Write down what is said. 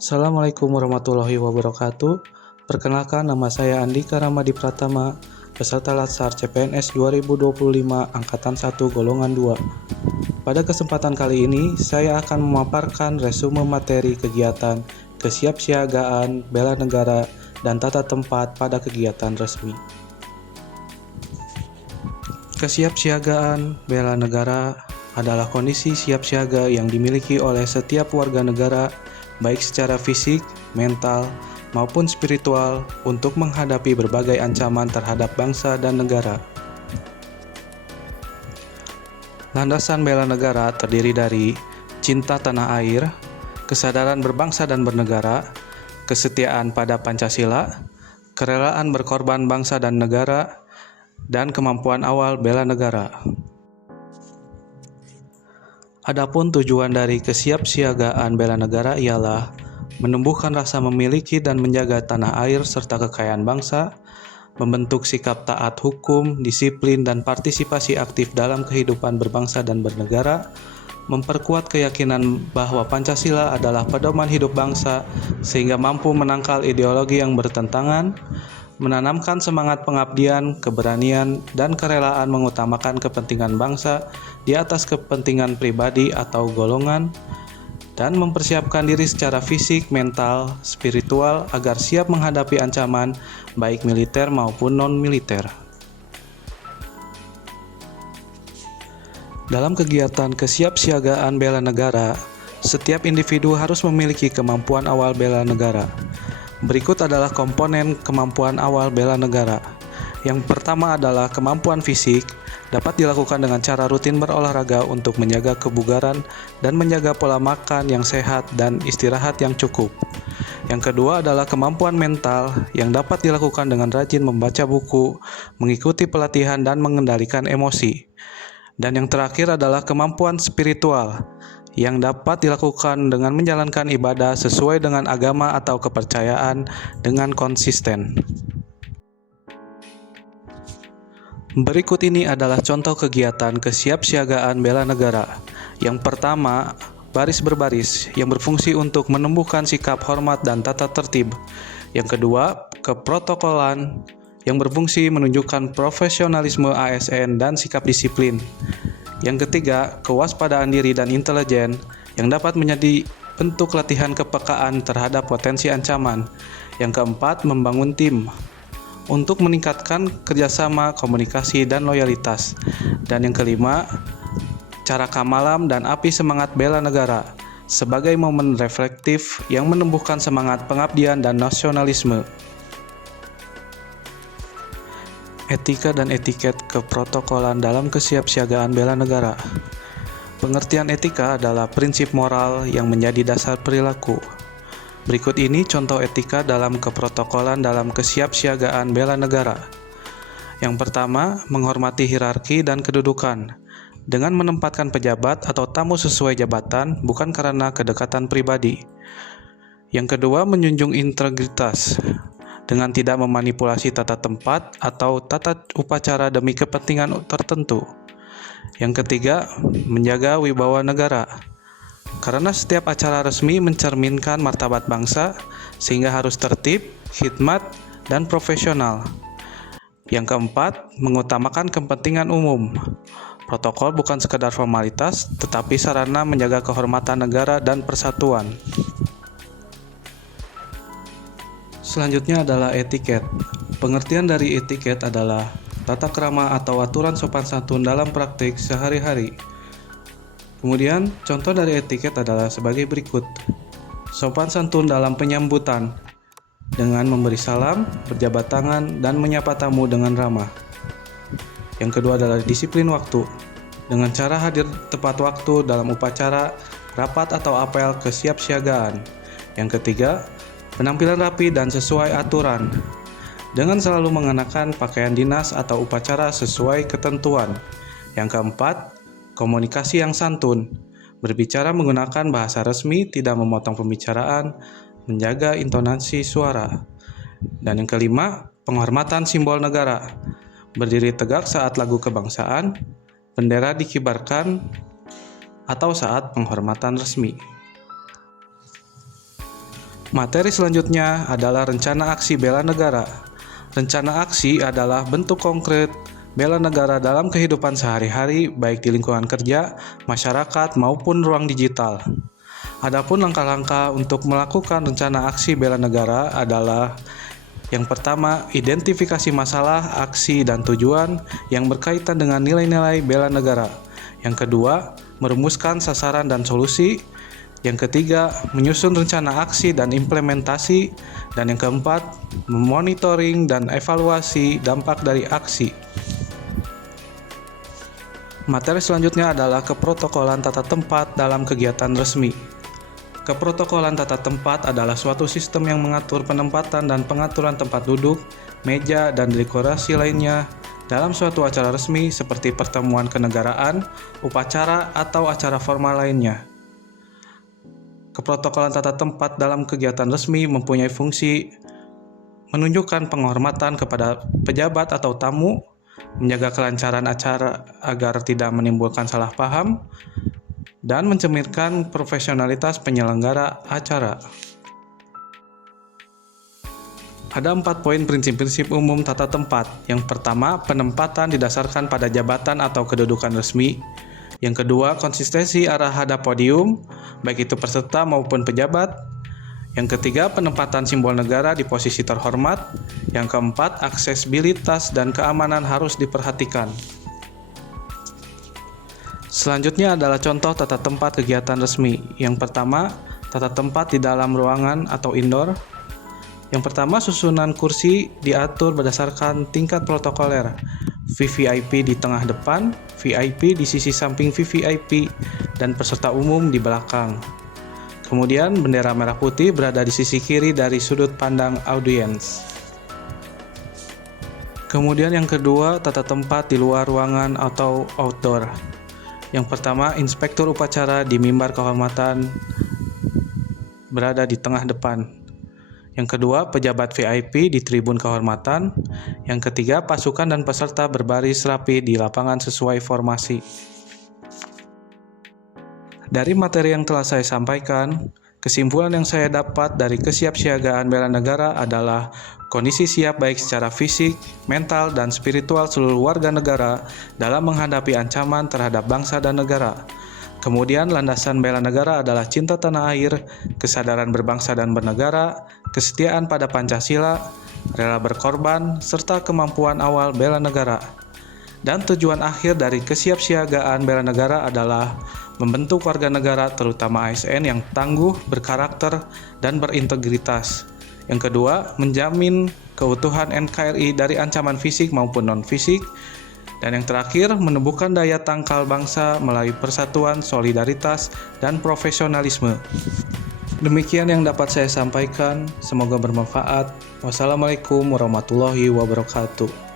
Assalamualaikum warahmatullahi wabarakatuh. Perkenalkan, nama saya Andika Ramadi Pratama, peserta Latsar CPNS 2025 Angkatan 1 Golongan 2. Pada kesempatan kali ini, saya akan memaparkan resume materi kegiatan kesiapsiagaan bela negara dan tata tempat pada kegiatan resmi. Kesiapsiagaan bela negara adalah kondisi siap siaga yang dimiliki oleh setiap warga negara, baik secara fisik, mental, maupun spiritual, untuk menghadapi berbagai ancaman terhadap bangsa dan negara. Landasan bela negara terdiri dari cinta tanah air, kesadaran berbangsa dan bernegara, kesetiaan pada Pancasila, kerelaan berkorban bangsa dan negara, dan kemampuan awal bela negara. Adapun tujuan dari kesiapsiagaan bela negara ialah menumbuhkan rasa memiliki dan menjaga tanah air serta kekayaan bangsa, membentuk sikap taat hukum, disiplin, dan partisipasi aktif dalam kehidupan berbangsa dan bernegara, memperkuat keyakinan bahwa Pancasila adalah pedoman hidup bangsa sehingga mampu menangkal ideologi yang bertentangan, menanamkan semangat pengabdian, keberanian, dan kerelaan mengutamakan kepentingan bangsa di atas kepentingan pribadi atau golongan, dan mempersiapkan diri secara fisik, mental, spiritual agar siap menghadapi ancaman baik militer maupun non-militer. Dalam kegiatan kesiapsiagaan bela negara, setiap individu harus memiliki kemampuan awal bela negara. Berikut adalah komponen kemampuan awal bela negara. Yang pertama adalah kemampuan fisik, dapat dilakukan dengan cara rutin berolahraga untuk menjaga kebugaran dan menjaga pola makan yang sehat dan istirahat yang cukup. Yang kedua adalah kemampuan mental, yang dapat dilakukan dengan rajin membaca buku, mengikuti pelatihan, dan mengendalikan emosi. Dan yang terakhir adalah kemampuan spiritual, yang dapat dilakukan dengan menjalankan ibadah sesuai dengan agama atau kepercayaan dengan konsisten. Berikut ini adalah contoh kegiatan kesiapsiagaan bela negara. Yang pertama, baris berbaris, yang berfungsi untuk menumbuhkan sikap hormat dan tata tertib. Yang kedua, keprotokolan, yang berfungsi menunjukkan profesionalisme ASN dan sikap disiplin. Yang ketiga, kewaspadaan diri dan intelijen, yang dapat menjadi bentuk latihan kepekaan terhadap potensi ancaman. Yang keempat, membangun tim, untuk meningkatkan kerjasama, komunikasi, dan loyalitas. Dan yang kelima, cara kamalam dan api semangat bela negara, sebagai momen reflektif yang menumbuhkan semangat pengabdian dan nasionalisme. Etika dan etiket keprotokolan dalam kesiapsiagaan bela negara. Pengertian etika adalah prinsip moral yang menjadi dasar perilaku. Berikut ini contoh etika dalam keprotokolan dalam kesiapsiagaan bela negara. Yang pertama, menghormati hierarki dan kedudukan, dengan menempatkan pejabat atau tamu sesuai jabatan, bukan karena kedekatan pribadi. Yang kedua, menjunjung integritas, dengan tidak memanipulasi tata tempat atau tata upacara demi kepentingan tertentu. Yang ketiga, menjaga wibawa negara, karena setiap acara resmi mencerminkan martabat bangsa, sehingga harus tertib, khidmat, dan profesional. Yang keempat, mengutamakan kepentingan umum. Protokol bukan sekedar formalitas, tetapi sarana menjaga kehormatan negara dan persatuan. Selanjutnya adalah etiket. Pengertian dari etiket adalah tata krama atau aturan sopan santun dalam praktik sehari-hari. Kemudian, contoh dari etiket adalah sebagai berikut. Sopan santun dalam penyambutan, dengan memberi salam, berjabat tangan, dan menyapa tamu dengan ramah. Yang kedua adalah disiplin waktu, dengan cara hadir tepat waktu dalam upacara, rapat, atau apel kesiapsiagaan. Yang ketiga, penampilan rapi dan sesuai aturan, dengan selalu mengenakan pakaian dinas atau upacara sesuai ketentuan. Yang keempat, komunikasi yang santun, berbicara menggunakan bahasa resmi, tidak memotong pembicaraan, menjaga intonasi suara. Dan yang kelima, penghormatan simbol negara, berdiri tegak saat lagu kebangsaan, bendera dikibarkan, atau saat penghormatan resmi. Materi selanjutnya adalah rencana aksi bela negara. Rencana aksi adalah bentuk konkret bela negara dalam kehidupan sehari-hari, baik di lingkungan kerja, masyarakat, maupun ruang digital. Adapun langkah-langkah untuk melakukan rencana aksi bela negara adalah: yang pertama, identifikasi masalah, aksi, dan tujuan yang berkaitan dengan nilai-nilai bela negara. Yang kedua, merumuskan sasaran dan solusi. Yang ketiga, menyusun rencana aksi dan implementasi. Dan yang keempat, memonitoring dan evaluasi dampak dari aksi. Materi selanjutnya adalah keprotokolan tata tempat dalam kegiatan resmi. Keprotokolan tata tempat adalah suatu sistem yang mengatur penempatan dan pengaturan tempat duduk, meja, dan dekorasi lainnya dalam suatu acara resmi seperti pertemuan kenegaraan, upacara, atau acara formal lainnya. Keprotokolan tata tempat dalam kegiatan resmi mempunyai fungsi menunjukkan penghormatan kepada pejabat atau tamu, menjaga kelancaran acara agar tidak menimbulkan salah paham, dan mencerminkan profesionalitas penyelenggara acara. Ada 4 poin prinsip-prinsip umum tata tempat. Yang pertama, penempatan didasarkan pada jabatan atau kedudukan resmi. Yang kedua, konsistensi arah hadap podium, baik itu peserta maupun pejabat. Yang ketiga, penempatan simbol negara di posisi terhormat. Yang keempat, aksesibilitas dan keamanan harus diperhatikan. Selanjutnya adalah contoh tata tempat kegiatan resmi. Yang pertama, tata tempat di dalam ruangan atau indoor. Yang pertama, susunan kursi diatur berdasarkan tingkat protokoler. VVIP di tengah depan, VIP di sisi samping VVIP, dan peserta umum di belakang. Kemudian, bendera merah putih berada di sisi kiri dari sudut pandang audiens. Kemudian yang kedua, tata tempat di luar ruangan atau outdoor. Yang pertama, inspektur upacara di mimbar kehormatan berada di tengah depan. Yang kedua, pejabat VIP di tribun kehormatan. Yang ketiga, pasukan dan peserta berbaris rapi di lapangan sesuai formasi. Dari materi yang telah saya sampaikan, kesimpulan yang saya dapat dari kesiapsiagaan bela negara adalah kondisi siap baik secara fisik, mental, dan spiritual seluruh warga negara dalam menghadapi ancaman terhadap bangsa dan negara. Kemudian landasan bela negara adalah cinta tanah air, kesadaran berbangsa dan bernegara, kesetiaan pada Pancasila, rela berkorban, serta kemampuan awal bela negara. Dan tujuan akhir dari kesiapsiagaan bela negara adalah membentuk warga negara terutama ASN yang tangguh, berkarakter, dan berintegritas. Yang kedua, menjamin keutuhan NKRI dari ancaman fisik maupun non-fisik. Dan yang terakhir, menumbuhkan daya tangkal bangsa melalui persatuan, solidaritas, dan profesionalisme. Demikian yang dapat saya sampaikan, semoga bermanfaat. Wassalamualaikum warahmatullahi wabarakatuh.